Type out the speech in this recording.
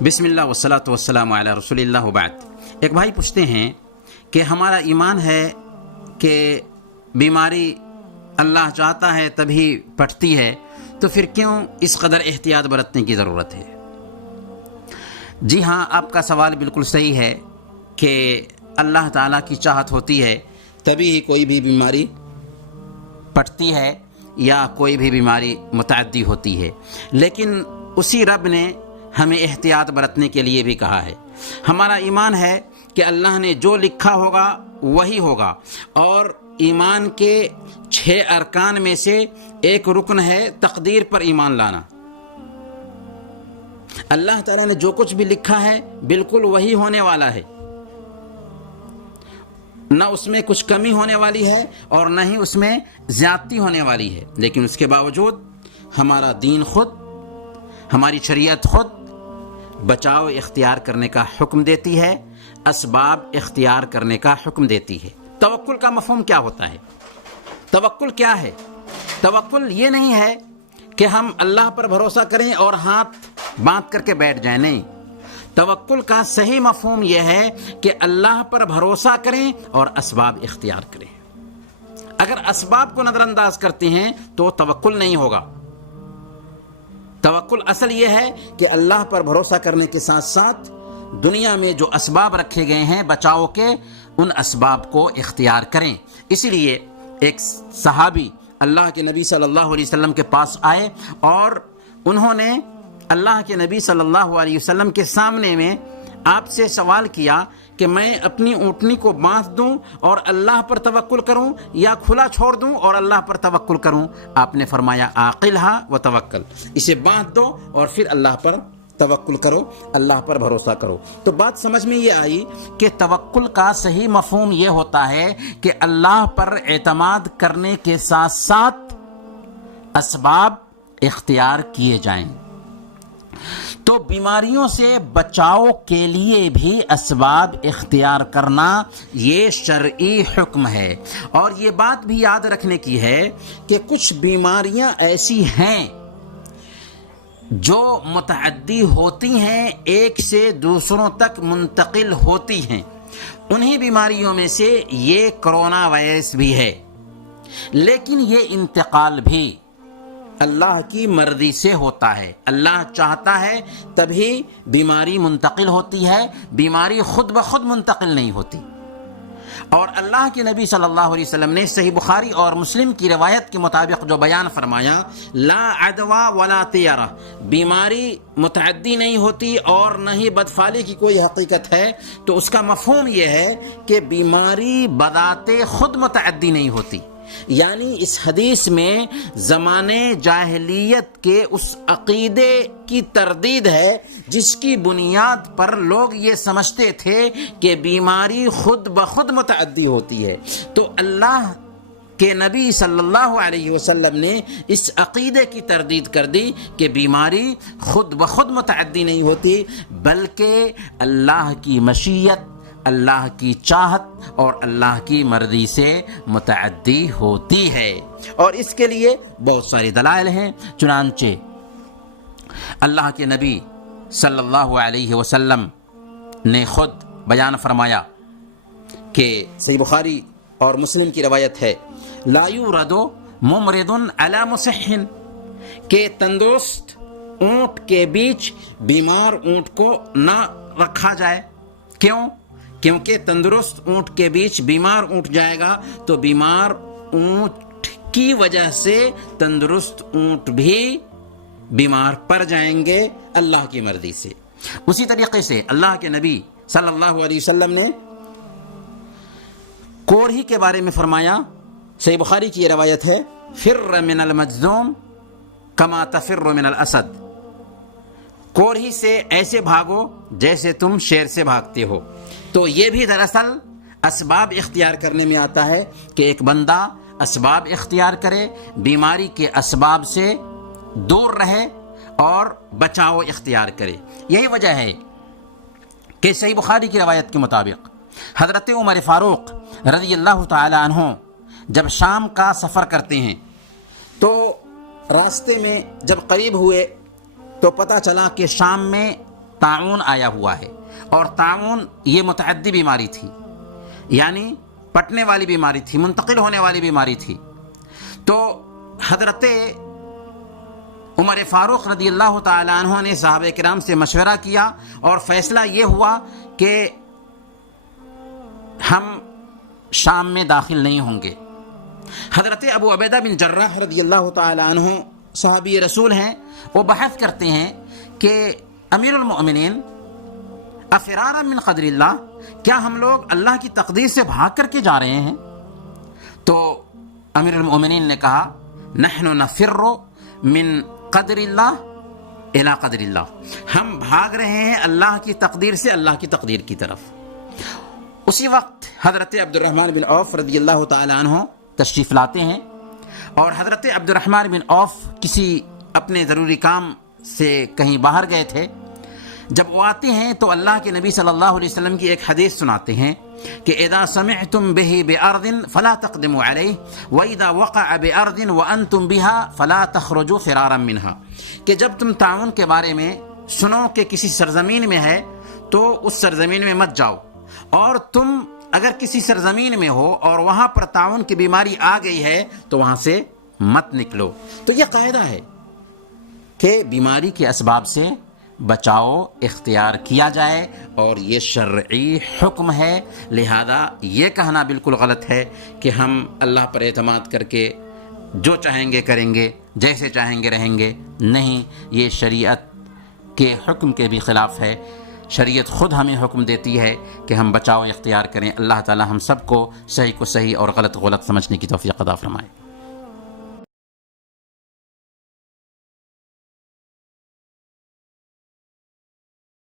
بسم اللہ والصلاۃ والسلام علی رسول اللہ وبعد۔ ایک بھائی پوچھتے ہیں کہ ہمارا ایمان ہے کہ بیماری اللہ چاہتا ہے تبھی پٹتی ہے، تو پھر کیوں اس قدر احتیاط برتنے کی ضرورت ہے؟ جی ہاں، آپ کا سوال بالکل صحیح ہے کہ اللہ تعالیٰ کی چاہت ہوتی ہے تبھی ہی کوئی بھی بیماری پٹتی ہے یا کوئی بھی بیماری متعدی ہوتی ہے، لیکن اسی رب نے ہمیں احتیاط برتنے کے لیے بھی کہا ہے۔ ہمارا ایمان ہے کہ اللہ نے جو لکھا ہوگا وہی ہوگا، اور ایمان کے 6 ارکان میں سے ایک رکن ہے تقدیر پر ایمان لانا۔ اللہ تعالیٰ نے جو کچھ بھی لکھا ہے بالکل وہی ہونے والا ہے، نہ اس میں کچھ کمی ہونے والی ہے اور نہ ہی اس میں زیادتی ہونے والی ہے، لیکن اس کے باوجود ہمارا دین خود، ہماری شریعت خود بچاؤ اختیار کرنے کا حکم دیتی ہے، اسباب اختیار کرنے کا حکم دیتی ہے۔ توکل کا مفہوم کیا ہوتا ہے؟ توکل کیا ہے؟ توکل یہ نہیں ہے کہ ہم اللہ پر بھروسہ کریں اور ہاتھ باندھ کر کے بیٹھ جائیں، نہیں۔ توکل کا صحیح مفہوم یہ ہے کہ اللہ پر بھروسہ کریں اور اسباب اختیار کریں۔ اگر اسباب کو نظر انداز کرتے ہیں تو توکل نہیں ہوگا۔ توکل اصل یہ ہے کہ اللہ پر بھروسہ کرنے کے ساتھ ساتھ دنیا میں جو اسباب رکھے گئے ہیں بچاؤ کے، ان اسباب کو اختیار کریں۔ اسی لیے ایک صحابی اللہ کے نبی صلی اللہ علیہ وسلم کے پاس آئے اور انہوں نے اللہ کے نبی صلی اللہ علیہ وسلم کے سامنے میں آپ سے سوال کیا کہ میں اپنی اونٹنی کو باندھ دوں اور اللہ پر توکل کروں یا کھلا چھوڑ دوں اور اللہ پر توکل کروں؟ آپ نے فرمایا عاقلھا و توکل، اسے باندھ دو اور پھر اللہ پر توکل کرو، اللہ پر بھروسہ کرو۔ تو بات سمجھ میں یہ آئی کہ توکل کا صحیح مفہوم یہ ہوتا ہے کہ اللہ پر اعتماد کرنے کے ساتھ ساتھ اسباب اختیار کیے جائیں۔ تو بیماریوں سے بچاؤ کے لیے بھی اسباب اختیار کرنا یہ شرعی حکم ہے، اور یہ بات بھی یاد رکھنے کی ہے کہ کچھ بیماریاں ایسی ہیں جو متعدی ہوتی ہیں، ایک سے دوسروں تک منتقل ہوتی ہیں۔ انہی بیماریوں میں سے یہ کرونا وائرس بھی ہے، لیکن یہ انتقال بھی اللہ کی مرضی سے ہوتا ہے۔ اللہ چاہتا ہے تبھی بیماری منتقل ہوتی ہے، بیماری خود بخود منتقل نہیں ہوتی۔ اور اللہ کے نبی صلی اللہ علیہ وسلم نے صحیح بخاری اور مسلم کی روایت کے مطابق جو بیان فرمایا، لا عدوى ولا طیرہ، بیماری متعدی نہیں ہوتی اور نہ ہی بدفعلی کی کوئی حقیقت ہے۔ تو اس کا مفہوم یہ ہے کہ بیماری بذات خود متعدی نہیں ہوتی، یعنی اس حدیث میں زمانے جاہلیت کے اس عقیدے کی تردید ہے جس کی بنیاد پر لوگ یہ سمجھتے تھے کہ بیماری خود بخود متعدی ہوتی ہے۔ تو اللہ کہ نبی صلی اللہ علیہ وسلم نے اس عقیدے کی تردید کر دی کہ بیماری خود بخود متعدی نہیں ہوتی، بلکہ اللہ کی مشیت، اللہ کی چاہت اور اللہ کی مرضی سے متعدی ہوتی ہے۔ اور اس کے لیے بہت ساری دلائل ہیں، چنانچہ اللہ کے نبی صلی اللہ علیہ وسلم نے خود بیان فرمایا کہ صحیح بخاری اور مسلم کی روایت ہے، لا یورد ممرض علی مصح، کہ تندرست اونٹ کے بیچ بیمار اونٹ کو نہ رکھا جائے۔ کیوں؟ کیونکہ تندرست اونٹ کے بیچ بیمار اونٹ جائے گا تو بیمار اونٹ کی وجہ سے تندرست اونٹ بھی بیمار پڑ جائیں گے اللہ کی مرضی سے۔ اسی طریقے سے اللہ کے نبی صلی اللہ علیہ وسلم نے کوڑھی کے بارے میں فرمایا، صحیح بخاری کی یہ روایت ہے، فر من المجذوم کما تفر من الاسد، کوڑھی سے ایسے بھاگو جیسے تم شیر سے بھاگتے ہو۔ تو یہ بھی دراصل اسباب اختیار کرنے میں آتا ہے کہ ایک بندہ اسباب اختیار کرے، بیماری کے اسباب سے دور رہے اور بچاؤ اختیار کرے۔ یہی وجہ ہے کہ صحیح بخاری کی روایت کے مطابق حضرت عمر فاروق رضی اللہ تعالی عنہ جب شام کا سفر کرتے ہیں تو راستے میں جب قریب ہوئے تو پتہ چلا کہ شام میں طاعون آیا ہوا ہے، اور طاعون یہ متعدی بیماری تھی، یعنی پٹنے والی بیماری تھی، منتقل ہونے والی بیماری تھی. تو حضرت عمر فاروق رضی اللہ تعالیٰ عنہ نے صحابہ کرام سے مشورہ کیا اور فیصلہ یہ ہوا کہ ہم شام میں داخل نہیں ہوں گے. حضرت ابو عبیدہ بن جراح رضی اللہ تعالیٰ عنہ صحابی رسول ہیں، وہ بحث کرتے ہیں کہ امیر المؤمنین افرارا من قدر اللہ، کیا ہم لوگ اللہ کی تقدیر سے بھاگ کر کے جا رہے ہیں؟ تو امیر المؤمنین نے کہا نحن نفر من قدر اللہ الی قدر اللہ، ہم بھاگ رہے ہیں اللہ کی تقدیر سے اللہ کی تقدیر کی طرف. اسی وقت حضرت عبد الرحمن بن عوف رضی اللہ تعالیٰ عنہ تشریف لاتے ہیں، اور حضرت عبد الرحمن بن عوف کسی اپنے ضروری کام سے کہیں باہر گئے تھے. جب وہ آتے ہیں تو اللہ کے نبی صلی اللہ علیہ وسلم کی ایک حدیث سناتے ہیں کہ اذا سمعتم به بارض فلا تقدموا عليه واذا وقع بارض وانتم بها فلا تخرجوا فرارا منها، کہ جب تم طاعون کے بارے میں سنو کہ کسی سرزمین میں ہے تو اس سرزمین میں مت جاؤ، اور تم اگر کسی سرزمین میں ہو اور وہاں پر طاعون کی بیماری آ گئی ہے تو وہاں سے مت نکلو. تو یہ قاعدہ ہے کہ بیماری کے اسباب سے بچاؤ اختیار کیا جائے، اور یہ شرعی حکم ہے. لہذا یہ کہنا بالکل غلط ہے کہ ہم اللہ پر اعتماد کر کے جو چاہیں گے کریں گے، جیسے چاہیں گے رہیں گے. نہیں، یہ شریعت کے حکم کے بھی خلاف ہے. شریعت خود ہمیں حکم دیتی ہے کہ ہم بچاؤ اختیار کریں. اللہ تعالی ہم سب کو صحیح اور غلط کو غلط سمجھنے کی توفیق عطا فرمائے.